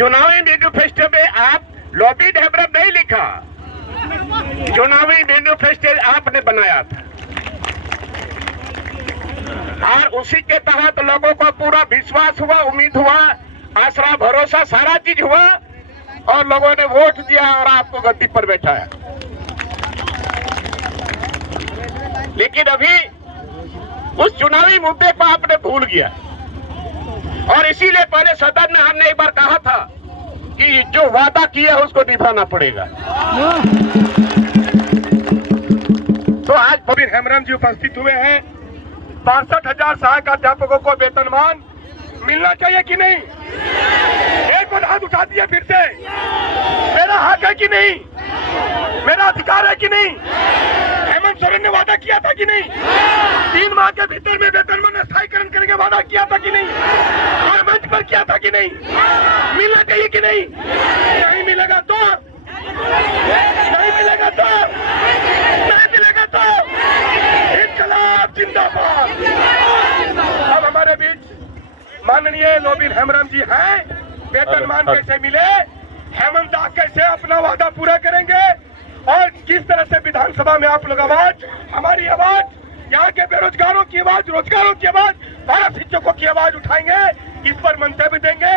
चुनावी मैनिफेस्टो में आप लॉबी डेवलप नहीं लिखा, चुनावी मैनिफेस्टो आपने बनाया था और उसी के तहत लोगों को पूरा विश्वास हुआ, उम्मीद हुआ, आसरा भरोसा सारा चीज हुआ और लोगों ने वोट दिया और आपको गद्दी पर बैठाया। लेकिन अभी उस चुनावी मुद्दे को आपने भूल गया और इसीलिए पहले सदन में हमने एक बार कहा था कि जो वादा किया है उसको निभाना पड़ेगा। तो आज नवीन हेम्ब्रम जी उपस्थित हुए हैं। 62,000 सहायक अध्यापकों को वेतनमान मिलना चाहिए कि नहीं? एक बार हाथ उठा दिया फिर से। मेरा हक है कि नहीं? मेरा अधिकार है कि नहीं? हेमंत सोरेन ने वादा किया था कि नहीं? 3 माह के भीतर में वेतनमान स्थायीकरण करेंगे, वादा किया था कि नहीं? और मंच पर किया था कि नहीं? मिलना चाहिए कि नहीं? नहीं मिलेगा तो नहीं मिलेगा तो नहीं मिलेगा तो इनकलाब जिंदाबाद। अब हमारे बीच माननीय नवीन हेम्ब्रम जी हैं। वेतनमान कैसे मिले, हेमंत दा कैसे अपना वादा पूरा करेंगे और किस तरह से विधानसभा में आप लोग आवाज, हमारी आवाज, यहाँ के बेरोजगारों की आवाज, रोजगारों की आवाज, पारा शिक्षकों की आवाज उठाएंगे, इस पर मंतव्य देंगे।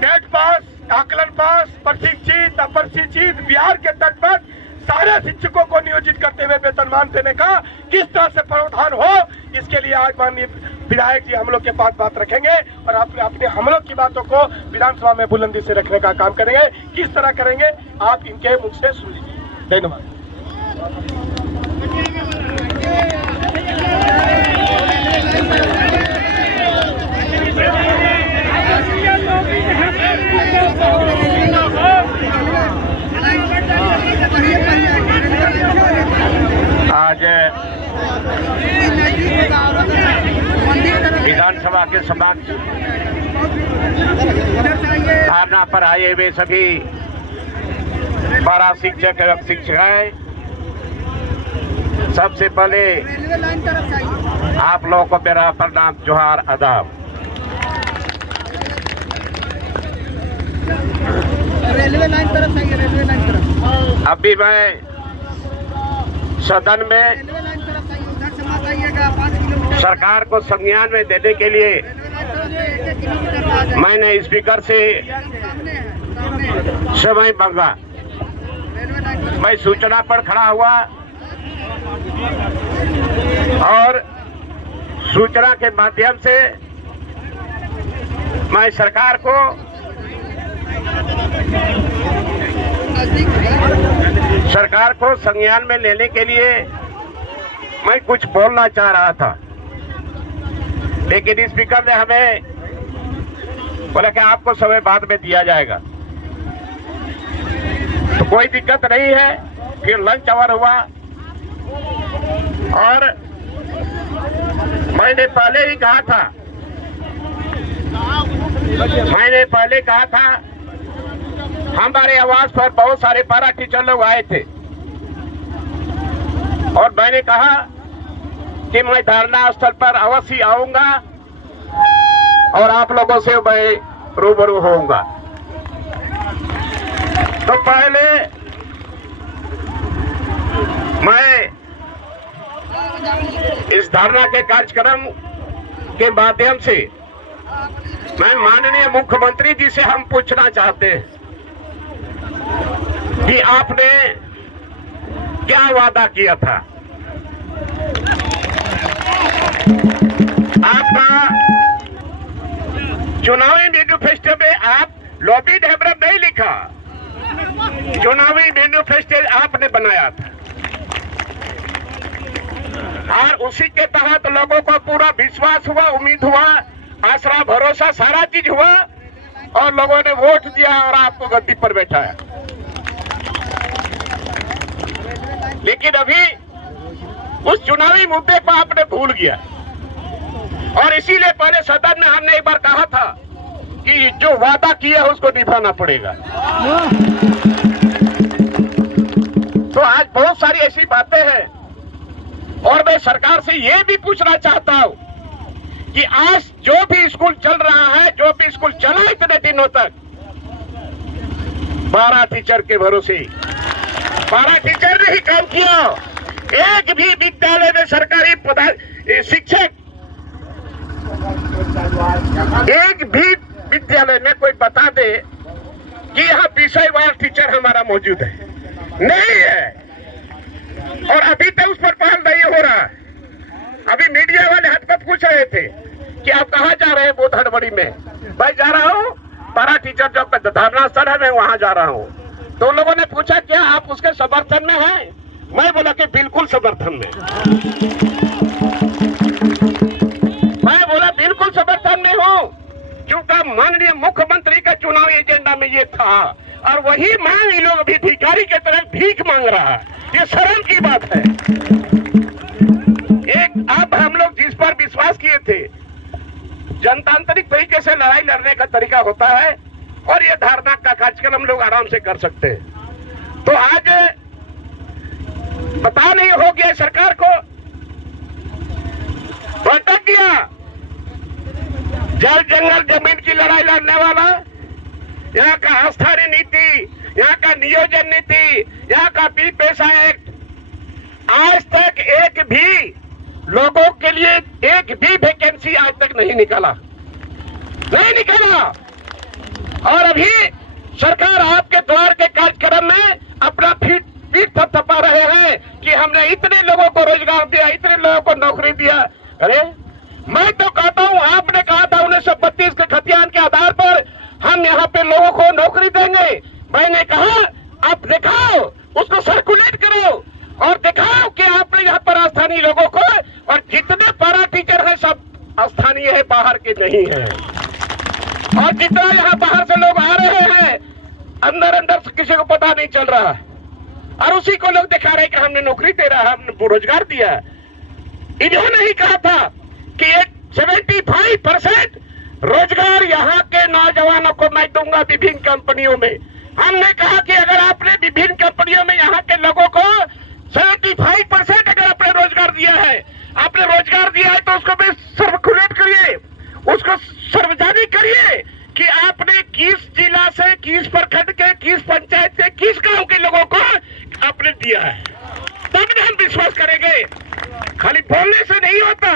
नेट पास, आकलन पास, प्रशिक्षित, अप्रशिक्षित, बिहार के तट पर सारे शिक्षकों को नियोजित करते हुए वेतनमान देने का किस तरह से प्रावधान हो, इसके लिए आज माननीय विधायक जी हम लोग के पास बात रखेंगे और अपने हम लोग की बातों को विधानसभा में बुलंदी से रखने का काम करेंगे। किस तरह करेंगे आप इनके मुख से सुन लीजिए। धन्यवाद। आज विधानसभा के समक्ष धारणा पर आए हुए सभी पारा शिक्षक एवं शिक्षिकाएं, सबसे पहले आप लोगों को मेरा प्रणाम, जोहार, आदाब। रेलवे लाइन तरफ चाहिए, रेलवे लाइन तरफ। अभी मैं सदन में सरकार को संज्ञान में देने के लिए मैंने स्पीकर से समय मांगा। मैं सूचना पर खड़ा हुआ और सूचना के माध्यम से मैं सरकार को संज्ञान में लेने के लिए मैं कुछ बोलना चाह रहा था, लेकिन स्पीकर ने हमें बोला कि आपको समय बाद में दिया जाएगा। तो कोई दिक्कत नहीं है। फिर लंच आवर हुआ और मैंने पहले ही कहा था, हमारे आवास पर बहुत सारे पारा टीचर लोग आए थे और मैंने कहा कि मैं धरना स्थल पर अवश्य आऊंगा और आप लोगों से मैं रूबरू होऊंगा। तो पहले मैं इस धरना के कार्यक्रम के माध्यम से मैं माननीय मुख्यमंत्री जी से हम पूछना चाहते हैं कि आपने क्या वादा किया था। आपका चुनावी मैनिफेस्टो में आप लॉबी डेवलप नहीं लिखा, चुनावी मैनिफेस्टो आपने बनाया था और उसी के तहत लोगों को पूरा विश्वास हुआ, उम्मीद हुआ, आसरा भरोसा सारा चीज हुआ और लोगों ने वोट दिया और आपको गद्दी पर बैठाया। लेकिन अभी उस चुनावी मुद्दे को आपने भूल गया और इसीलिए पहले सदन में हमने एक बार कहा था कि जो वादा किया है उसको निभाना पड़ेगा। तो आज बहुत सारी ऐसी बातें हैं और मैं सरकार से ये भी पूछना चाहता हूं कि आज जो भी स्कूल चल रहा है, जो भी स्कूल चला इतने दिनों तक, 12 टीचर के भरोसे 12 टीचर ने ही काम किया। एक भी विद्यालय में सरकारी शिक्षक, एक भी विद्यालय में कोई बता दे कि यहाँ विषयवार टीचर हमारा मौजूद है, नहीं है। और अभी तक उस पर पहल नहीं हो रहा। अभी मीडिया वाले हद पूछ रहे थे कि आप कहाँ जा रहे हैं बोध हड़बड़ी में। भाई जा रहा हूँ 12 टीचर जो धरना स्थल है मैं वहां जा रहा हूँ। तो लोगों ने पूछा क्या आप उसके समर्थन में हैं? मैं बोला कि बिल्कुल समर्थन में। मैं बोला बिल्कुल समर्थन में हूँ, क्योंकि माननीय मुख्यमंत्री का चुनावी एजेंडा में ये था और वही मांग ये लोग अभी भिखारी के तरह भीख मांग रहा है। ये शर्म की बात है। एक अब हम लोग जिस पर विश्वास किए थे, जनतांत्रिक तरीके से लड़ाई लड़ने का तरीका होता है और ये धारणा का कार्यक्रम हम लोग आराम से कर सकते हैं। तो आज पता नहीं हो गया सरकार को, भटक गया। जल जंगल जमीन की लड़ाई लड़ने वाला, यहाँ का आस्थानी नीति, यहाँ का नियोजन नीति, यहाँ का बी पैसा एक्ट, आज तक एक भी लोगों के लिए एक भी वैकेंसी आज तक नहीं निकाला। और अभी सरकार आपके द्वार के कार्यक्रम में अपना पीठ थपथपा रहे हैं कि हमने इतने लोगों को रोजगार दिया, इतने लोगों को नौकरी दिया। अरे मैं तो कहता हूं, आपने कहा था 1932 के खतियान के आधार पर हम यहाँ पे लोगों को नौकरी देंगे। मैंने कहा आप दिखाओ, उसको सर्कुलेट करो और दिखाओ कि आपने यहाँ पर स्थानीय लोगों को, और जितने 12 टीचर हैं सब स्थानीय है, बाहर के नहीं है। और जितना यहाँ बाहर से लोग आ रहे हैं, अंदर अंदर किसी को पता नहीं चल रहा, और उसी को लोग दिखा रहे कि हमने नौकरी दे रहा है, हमने रोजगार दिया। इन्होंने ही कहा था कि 75% रोजगार यहाँ के नौजवानों को मैं दूंगा विभिन्न कंपनियों में। हमने कहा कि अगर आपने विभिन्न कंपनियों में यहाँ के लोगों को 75% अगर आपने रोजगार दिया है, तो उसको भी सर्कुलेट करिए, उसको सार्वजनिक करिए कि आपने किस जिला से, किस प्रखंड के, किस पंचायत से, किस गांव के लोगों को आपने दिया है। तब हम विश्वास करेंगे। खाली बोलने से नहीं होता,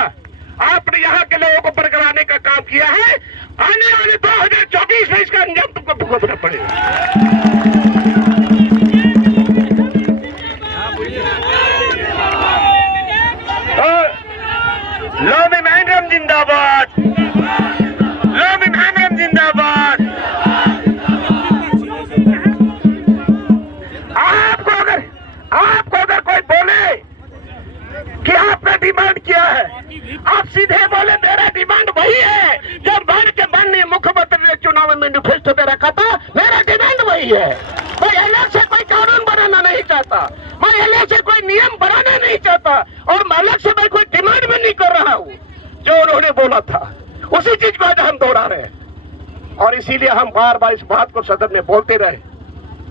आपने यहाँ के लोगों को बरकराने का काम किया है। आने वाले 2024 में इसका अंजाम तुमको भुगतना पड़ेगा। लव मैनरम जिंदाबाद, लव मैनरम जिंदाबाद। आपको अगर कोई बोले कि आपने डिमांड किया है, आप सीधे बोले मेरा डिमांड वही है जब बन के माननीय मुख्यमंत्री ने चुनाव मैनिफेस्टो में रखा था। मेरा डिमांड वही है। मैं अलग से कोई कानून बनाना नहीं चाहता, मैं अलग से कोई नियम बनाना नहीं चाहता, और मैं अलग से मैं कोई डिमांड भी नहीं कर रहा हूँ। जो उन्होंने बोला था उसी चीज को आज हम दोहरा रहे हैं। और इसीलिए हम बार बार इस बात को सदन में बोलते रहे।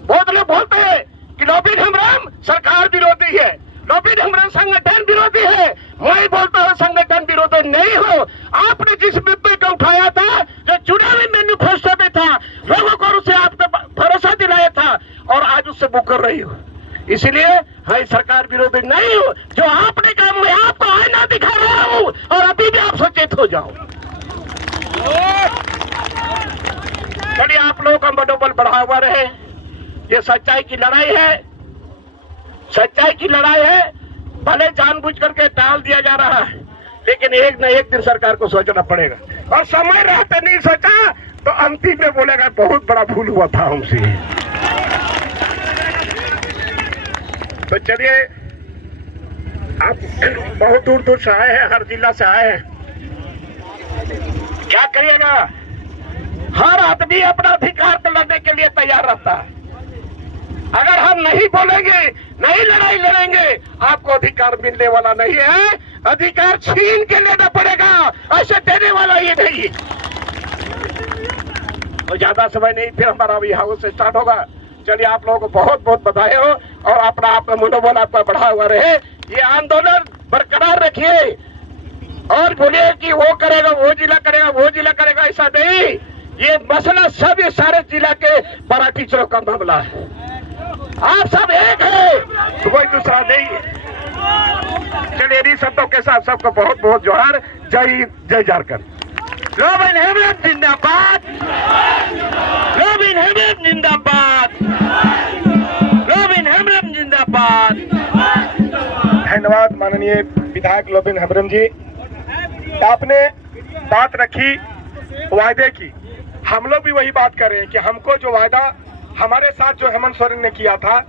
बहुत लोग बोलते हैं कि लोबिन हमराम सरकार विरोधी है, लोबिन हमराम संगठन विरोधी है। मैं बोलता हूँ संगठन विरोधी नहीं हो। आपने जिस मुद्दे को उठाया था, जो चुनावी मैनिफेस्टो में था, लोगों को उसे आपने भरोसा दिलाया था, और आज उससे मुकर रही हो। इसलिए मैं सरकार विरोधी नहीं हूँ। जो आपने कहा मैं आपको आईना दिखा रहा हूँ, और अभी भी आप सचेत हो जाओ। चलिए आप लोगों का मनोबल बढ़ा हुआ रहे। ये सच्चाई की लड़ाई है, सच्चाई की लड़ाई है। भले जानबूझ करके टाल दिया जा रहा है, लेकिन एक न एक दिन सरकार को सोचना पड़ेगा। और समय रहते नहीं सोचा तो अंतिम में बोलेगा बहुत बड़ा भूल हुआ था हमसे। तो चलिए, आप बहुत दूर दूर से आए हैं, हर जिला से आए हैं, क्या करिएगा। हर आदमी अपना अधिकार को लड़ने के लिए तैयार रहता है। अगर हम नहीं बोलेंगे, नहीं लड़ाई लड़ेंगे, आपको अधिकार मिलने वाला नहीं है। अधिकार छीन के लेना पड़ेगा, ऐसे देने वाला ये नहीं है। तो ज्यादा समय नहीं, फिर हमारा अभी हाउस से स्टार्ट होगा। चलिए आप लोगों को बहुत बहुत बधाई हो, और अपना आपका मनोबल आपका बढ़ा हुआ रहे। ये आंदोलन बरकरार रखिए, और बोलिए कि वो करेगा, वो जिला करेगा, वो जिला करेगा, ऐसा नहीं। ये मसला सब ये सारे जिला के पारा टीचरों का मामला है। आप सब एक है, कोई दूसरा नहीं है। चलिए इन्हीं शब्दों के साथ सबको बहुत बहुत जोहार। जय हिंद, जय झारखंड। रोबिन हेमरम जिंदाबाद, रोबिन हेमरम जिंदाबाद, रोबिन हेमरम जिंदाबाद। धन्यवाद माननीय विधायक लोबिन हेम्ब्रम जी, आपने बात रखी वायदे की। हम लोग भी वही बात कर रहे हैं कि हमको जो वायदा हमारे साथ जो हेमंत सोरेन ने किया था